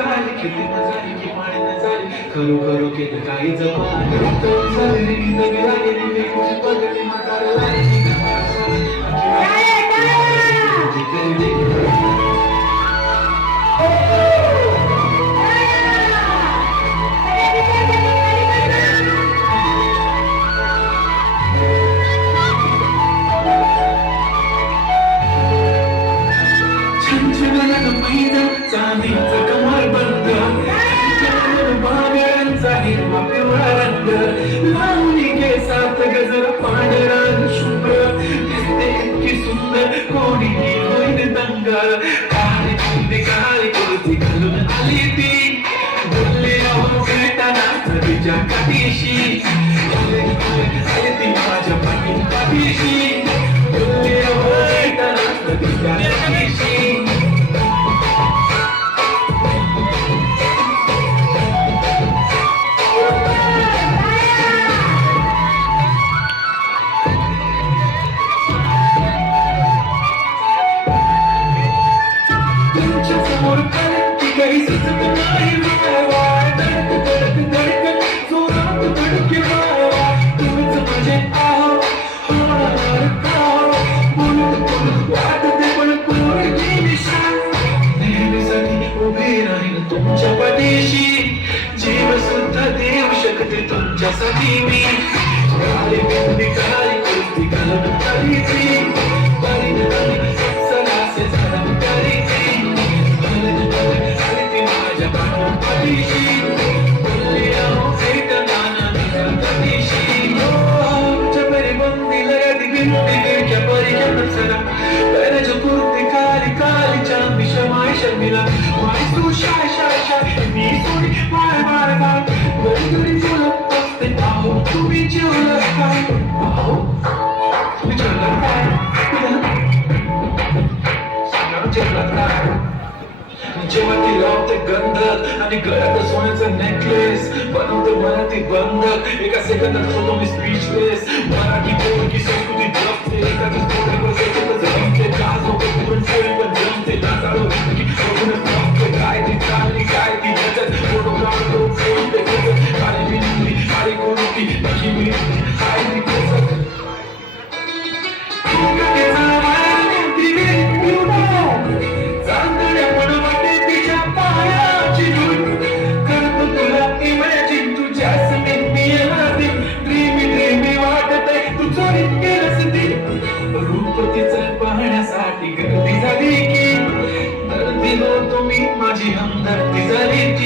झाली किती मजा की पाण्यात झाली खरो खरो केलं काही जपान पगडी म्हातारा चांदीचा कमर बंद बागळ्यांचा हिरवा पिवळा रंग लावणी केसात गजर पांढरा शुभ्र दिसते इतकी सुंदर कोणी होईल दंग काळी कुर्ती घालून आली ती बोलले अहो भेटाना नदीच्या काठीशी आली ती माझ्या पाठीशी बोलले अहो भेटाना नदीच्या काठीशी काही सुचत नाही धडकन जोरात धडके तुम्हीच माझे आहो बोलून वाटते पण पोरगी निशाण नेहमीसाठी उभी राहील तुमच्या पाठीशी जीव सुद्धा देऊ शकते तुमच्यासाठी मी काळी बिंदी काळी कुर्ती घालून करायची सणाचे झाडून करायची Shamila, why so shy? Me sorry, my. Very good in your love, then I hope to meet you love. Oh, meet your love. जेव्हा ती लावते गंध आणि गळ्यात सोन्याचं नेकलेस बनवते मला ती बंधक एका सेकंदात होतो मी स्पीचलेस मराठी पोरगी संस्कृती जपते एखादी जमते काज होते पुरण पोळी पण जमते नाचाळू काय ती चालली काय ती बचत फोटो काढतो फोडते काळी बिंदी काळी कोणती नशी बिंदी काय ती कसत पाहण्यासाठी गर्दी झाली की दर्दी हो तुम्ही माझी हमदर्दी झाली